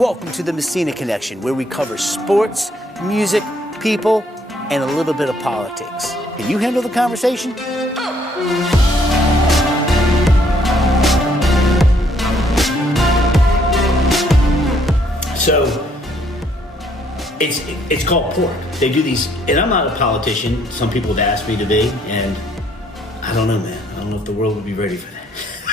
Welcome to the Messina Connection, where we cover sports, music, people, and a little bit of politics. Can you handle the conversation? So, it's called pork. They do these, and I'm not a politician. Some people have asked me to be, and I don't know, man. I don't know if the world would be ready for that.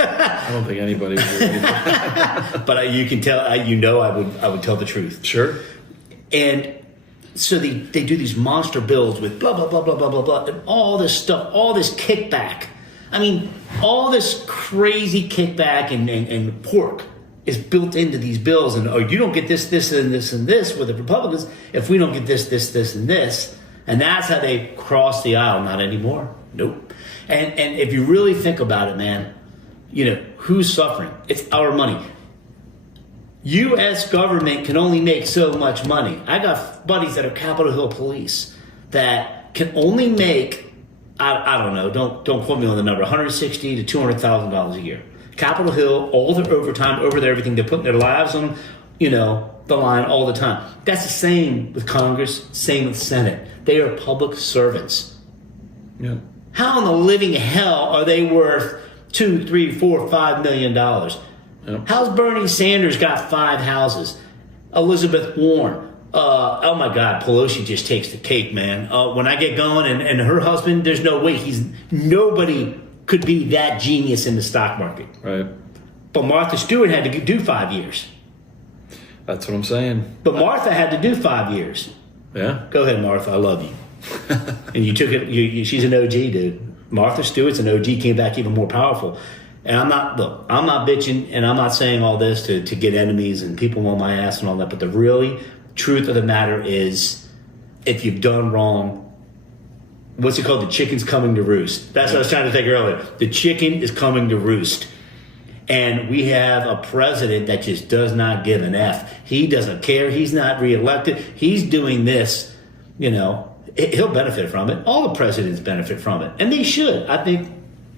I don't think anybody would do anything. But you can tell, I would tell the truth. Sure. And so they do these monster bills with blah, blah, blah, blah, blah, blah, blah, and all this stuff, all this kickback. I mean, all this crazy kickback and pork is built into these bills. And, oh, you don't get this, this, and this, and this with the Republicans if we don't get this, this, this, and this. And that's how they cross the aisle. Not anymore. Nope. And if you really think about it, man, you know, who's suffering? It's our money. U.S. government can only make so much money. I got buddies that are Capitol Hill police that can only make, I don't know, don't quote me on the number, $160,000 to $200,000 a year. Capitol Hill, all their overtime, over there, everything, they're putting their lives on, you know, the line all the time. That's the same with Congress, same with the Senate. They are public servants. Yeah. How in the living hell are they worth $2, $3, $4, $5 million? Yep. How's Bernie Sanders got 5 houses? Elizabeth Warren. Oh my God, Pelosi just takes the cake, man. When I get going, and her husband, there's no way nobody could be that genius in the stock market. Right. But Martha Stewart had to do 5 years. That's what I'm saying. But Martha had to do 5 years. Yeah. Go ahead, Martha. I love you. And you took it. She's an OG, dude. Martha Stewart's an OG, came back even more powerful. And I'm not bitching, and I'm not saying all this to get enemies and people on my ass and all that. But the really truth of the matter is, if you've done wrong, what's it called? The chicken's coming to roost. That's what I was trying to think earlier. The chicken is coming to roost. And we have a president that just does not give an F. He doesn't care. He's not reelected. He's doing this, you know. He'll benefit from it. All the presidents benefit from it. And they should. I think,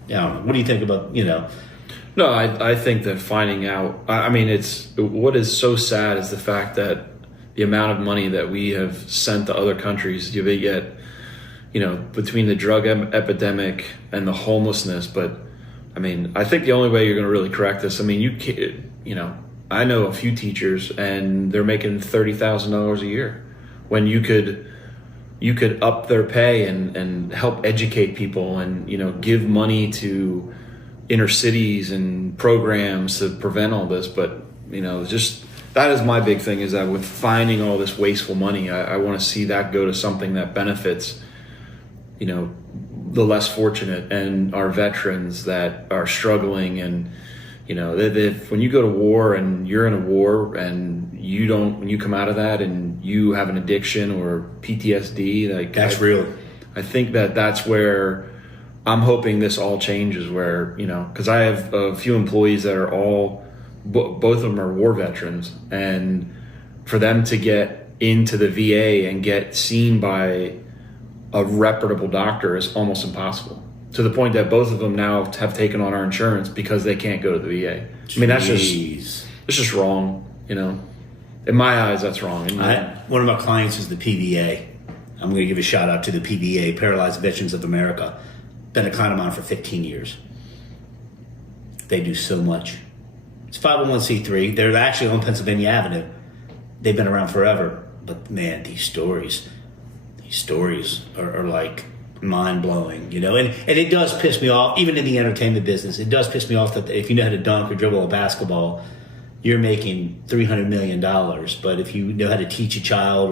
I don't know. What do you think about, you know? No, I think that finding out, I mean, what is so sad is the fact that the amount of money that we have sent to other countries, yet, you know, between the drug epidemic and the homelessness. But, I mean, I think the only way you're going to really correct this, I mean, you know, I know a few teachers and they're making $30,000 a year when you could up their pay and help educate people and, you know, give money to inner cities and programs to prevent all this. But, you know, just that is my big thing, is that with finding all this wasteful money, I want to see that go to something that benefits, you know, the less fortunate and our veterans that are struggling. And, you know, when you go to war and you're in a war and when you come out of that and you have an addiction or PTSD, like that's real. I think that's where I'm hoping this all changes, where, you know, because I have a few employees that are both of them are war veterans, and for them to get into the VA and get seen by a reputable doctor is almost impossible, to the point that both of them now have taken on our insurance because they can't go to the VA. Jeez. I mean, it's just wrong, you know. In my eyes, that's wrong. One of my clients is the PVA. I'm going to give a shout out to the PVA, Paralyzed Veterans of America. Been a client of mine for 15 years. They do so much. It's 501c3. They're actually on Pennsylvania Avenue. They've been around forever. But man, these stories are like mind-blowing, you know. And it does piss me off, even in the entertainment business. It does piss me off that if you know how to dunk or dribble a basketball, you're making $300 million. But if you know how to teach a child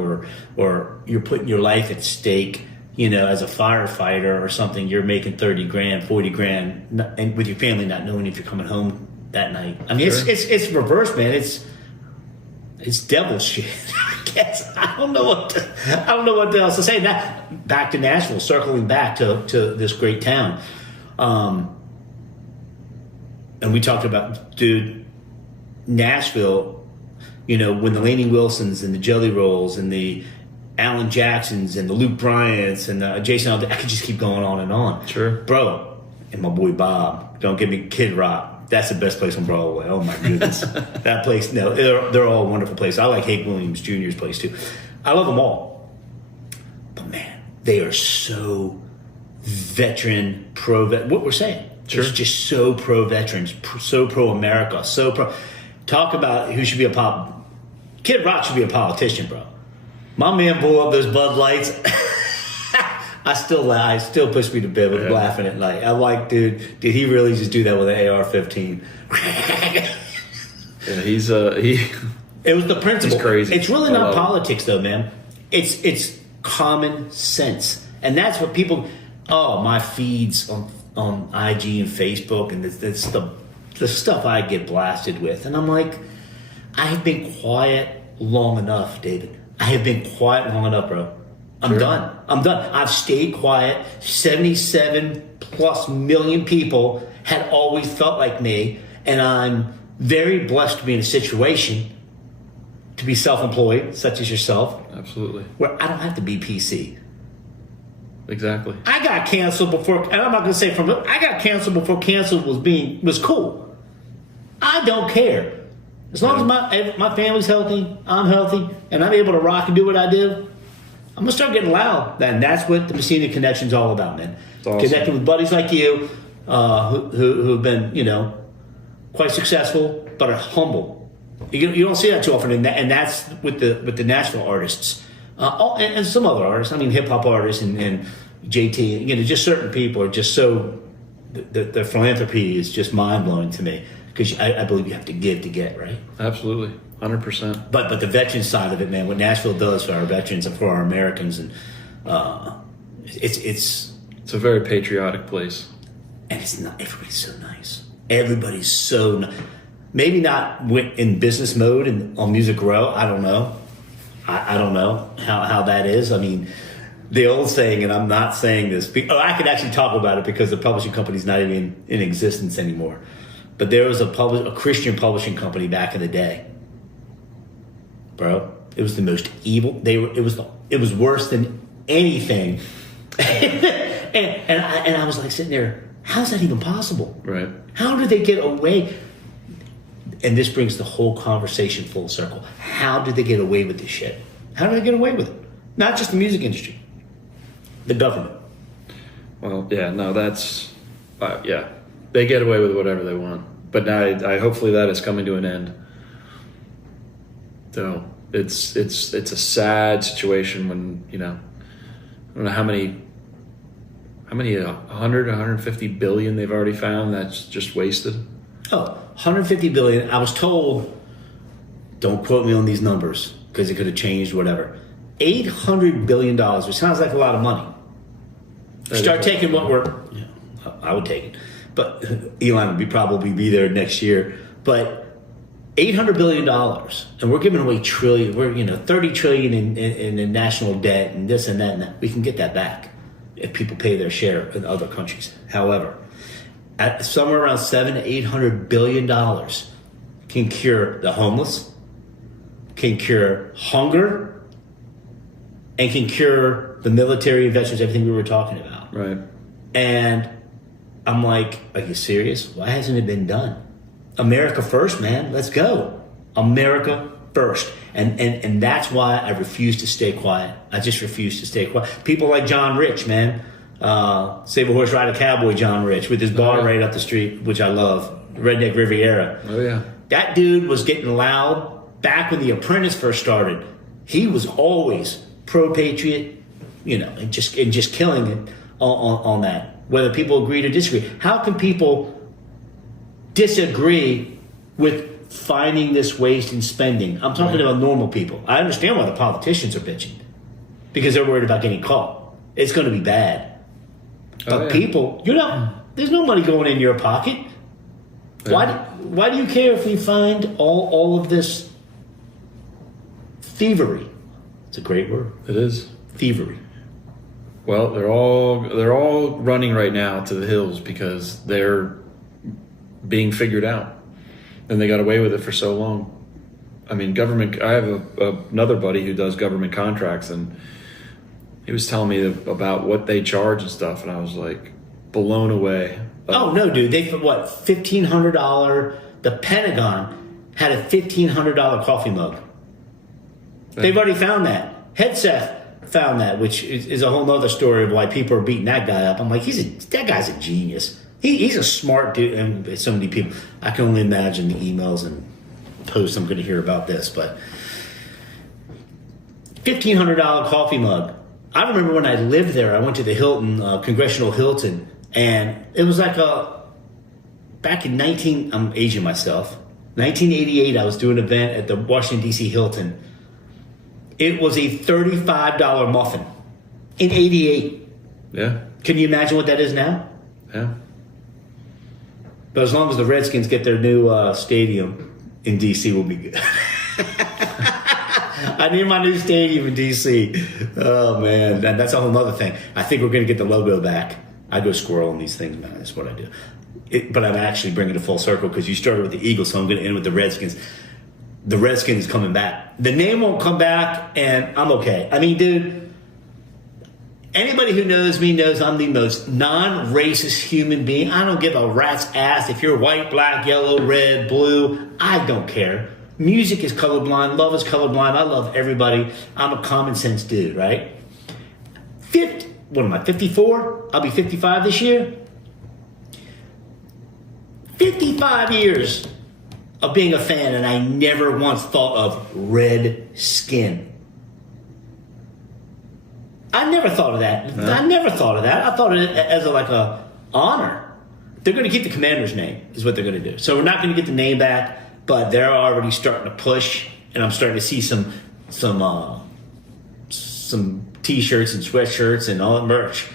or you're putting your life at stake, you know, as a firefighter or something, you're making 30 grand, 40 grand, and with your family not knowing if you're coming home that night. I mean, sure. It's reverse, man. It's devil shit. I guess I don't know what else to say. That back to Nashville, circling back to this great town, and we talked about, dude, Nashville. You know, when the Lainey Wilsons and the Jelly Rolls and the Alan Jacksons and the Luke Bryants and the Jason, I could just keep going on and on. Sure, bro. And my boy Bob. Don't give me Kid Rock. That's the best place on Broadway. Oh my goodness, that place. No, they're all wonderful places. I like Hank Williams Jr.'s place too. I love them all, but man, they are so veteran pro. What we're saying, it's just so pro veterans, so pro America, so pro. Talk about who should be a Kid Rock should be a politician, bro. My man blew up those Bud Lights. I still push me to bed with laughing at night. I'm like, dude, did he really just do that with an AR-15? Yeah, It was the principle. He's crazy. It's really not politics, though, man. It's common sense, and that's what people. Oh, my feeds on IG and Facebook, and this the stuff I get blasted with, and I'm like, I have been quiet long enough, David. I have been quiet long enough, bro. I'm done. I've stayed quiet. 77 plus million people had always felt like me, and I'm very blessed to be in a situation to be self-employed, such as yourself. Absolutely. Where I don't have to be PC. Exactly. I got canceled before, and I'm not going to say I got canceled before canceled was cool. I don't care. As long as my family's healthy, I'm healthy, and I'm able to rock and do what I do, I'm going to start getting loud. And that's what the Messina Connection's all about, man. Awesome. Connecting with buddies like you who've been, quite successful, but are humble. You don't see that too often, and that's with the national artists. And some other artists. I mean, hip-hop artists and JT, just certain people are just so... The philanthropy is just mind-blowing to me. Because I believe you have to give to get, right? Absolutely, 100%. But the veteran side of it, man, what Nashville does for our veterans and for our Americans, and it's a very patriotic place. And it's not. Everybody's so nice. Everybody's so nice. Maybe not in business mode and on Music Row. I don't know. I don't know how that is. I mean, the old saying, and I'm not saying this. I could actually talk about it because the publishing company's not even in existence anymore. But there was a Christian publishing company back in the day, bro. It was the most evil. It was worse than anything. and I was like sitting there. How's that even possible? Right. How did they get away? And this brings the whole conversation full circle. How did they get away with this shit? How did they get away with it? Not just the music industry, the government. Well, yeah, no, that's yeah. They get away with whatever they want, but now I hopefully that is coming to an end. So it's a sad situation when I don't know how many 100, 150 billion they've already found that's just wasted. Oh, 150 billion. I was told, don't quote me on these numbers because it could have changed, whatever. $800 billion, which sounds like a lot of money. Start taking what I would take it. But Elon would probably be there next year. But $800 billion, and we're giving away trillion. We're $30 trillion in national debt and this and that and that. We can get that back if people pay their share in other countries. However, at somewhere around $700-800 billion can cure the homeless, can cure hunger, and can cure the military and veterans. Everything we were talking about. Right. And I'm like, are you serious? Why hasn't it been done? America first, man. Let's go. America first. And that's why I refuse to stay quiet. I just refuse to stay quiet. People like John Rich, man. Save a Horse, Ride a Cowboy John Rich with his bar right up the street, which I love. Redneck Riviera. Oh, yeah. That dude was getting loud back when The Apprentice first started. He was always pro-patriot, and just killing it on that. Whether people agree or disagree. How can people disagree with finding this waste in spending? I'm talking about normal people. I understand why the politicians are bitching. Because they're worried about getting caught. It's going to be bad. But people, there's no money going in your pocket. Yeah. Why do you care if we find all of this thievery? It's a great word. It is. Thievery. Well, they're all running right now to the hills because they're being figured out, and they got away with it for so long. I mean, government. I have another buddy who does government contracts, and he was telling me about what they charge and stuff, and I was like blown away. Oh no, dude! They what $1,500. The Pentagon had a $1,500 coffee mug. They've already found that. Headset found that, which is a whole other story of why people are beating that guy up. I'm like, that guy's a genius. He's a smart dude, and so many people. I can only imagine the emails and posts I'm going to hear about this, but $1,500 coffee mug. I remember when I lived there, I went to the Hilton, Congressional Hilton, and it was like back in I'm aging myself, 1988, I was doing an event at the Washington, D.C. Hilton. It was a $35 muffin in 88. Yeah. Can you imagine what that is now? Yeah. But as long as the Redskins get their new stadium in D.C., we'll be good. I need my new stadium in D.C. Oh, man. That's a whole other thing. I think we're going to get the logo back. I go squirrel on these things, man. That's what I do. But I'm actually bringing it full circle because you started with the Eagles, so I'm going to end with the Redskins. The Redskins coming back. The name won't come back, and I'm okay. I mean, dude, anybody who knows me knows I'm the most non-racist human being. I don't give a rat's ass if you're white, black, yellow, red, blue. I don't care. Music is colorblind. Love is colorblind. I love everybody. I'm a common sense dude, right? What am I, 54? I'll be 55 this year. 55 years of being a fan, and I never once thought of red skin. I never thought of that. No. I never thought of that. I thought of it as a honor. They're going to keep the Commander's name, is what they're going to do. So we're not going to get the name back, but they're already starting to push, and I'm starting to see some T-shirts and sweatshirts and all that merch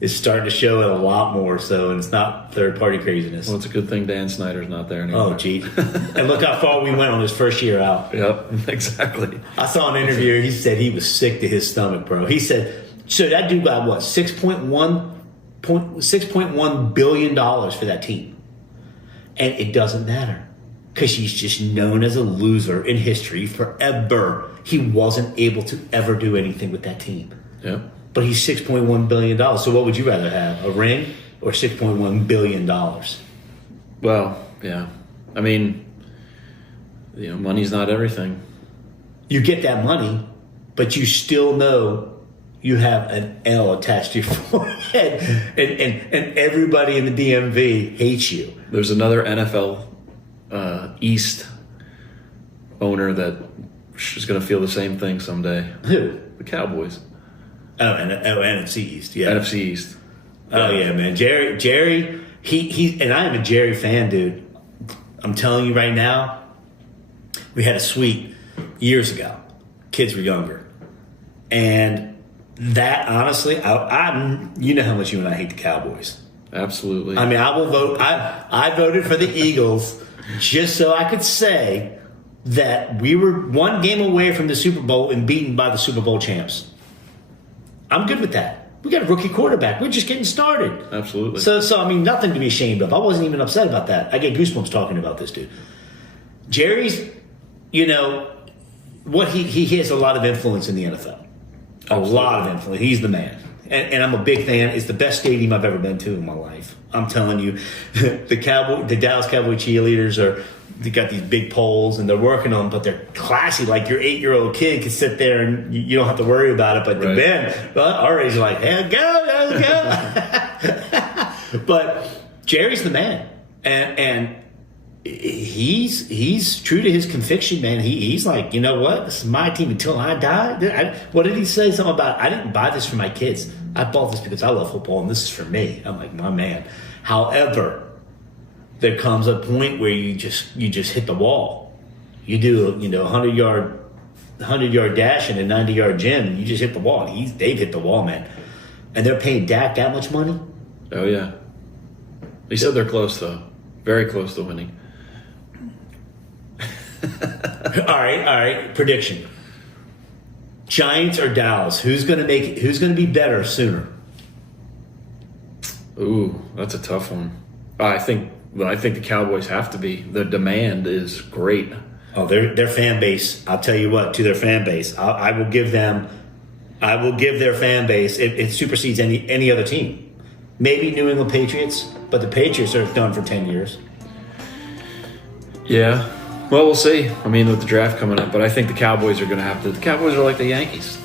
is starting to show it a lot more so, and it's not third-party craziness. Well, it's a good thing Dan Snyder's not there anymore. Oh, gee. And look how far we went on his first year out. Yep, exactly. I saw an interview. He said he was sick to his stomach, bro. He said, so that dude got what, $6.1 billion for that team. And it doesn't matter because he's just known as a loser in history forever. He wasn't able to ever do anything with that team. Yep. But he's $6.1 billion. So what would you rather have, a ring or $6.1 billion? Well, yeah. I mean, money's not everything. You get that money, but you still know you have an L attached to your forehead, and everybody in the DMV hates you. There's another NFL East owner that is going to feel the same thing someday. Who? The Cowboys. NFC East, yeah. NFC East. Oh yeah, man. Jerry, he and I am a Jerry fan, dude. I'm telling you right now, we had a suite years ago. Kids were younger. And that honestly, I you know how much you and I hate the Cowboys. Absolutely. I mean, I will vote. I voted for the Eagles just so I could say that we were one game away from the Super Bowl and beaten by the Super Bowl champs. I'm good with that. We got a rookie quarterback. We're just getting started. Absolutely. So I mean, nothing to be ashamed of. I wasn't even upset about that. I get goosebumps talking about this dude. Jerry's, what he has a lot of influence in the NFL. A lot of influence. He's the man. And I'm a big fan. It's the best stadium I've ever been to in my life. I'm telling you, the Dallas Cowboy cheerleaders they got these big poles and they're working on them, but they're classy. Like your 8-year-old kid can sit there and you don't have to worry about it. But the men, our age, are like, hey, go. But Jerry's the man, and he's true to his conviction, man. He's like, you know what? This is my team until I die. What did he say? Something about, I didn't buy this for my kids. I bought this because I love football, and this is for me. I'm like, my man. However, there comes a point where you just hit the wall. You do a 100-yard dash and a 90-yard gym, and you just hit the wall. They've hit the wall, man. And they're paying Dak that much money? Oh, yeah. He said they're close, though. Very close to winning. All right. Prediction. Giants or Dallas? Who's going to be better sooner? Ooh, that's a tough one. I think the Cowboys have to be. The demand is great. Oh, their fan base. I'll tell you what. To their fan base, I will give their fan base. It supersedes any other team. Maybe New England Patriots, but the Patriots are done for 10 years. Yeah. Well, we'll see. I mean, with the draft coming up, but I think the Cowboys are going to have to. The Cowboys are like the Yankees.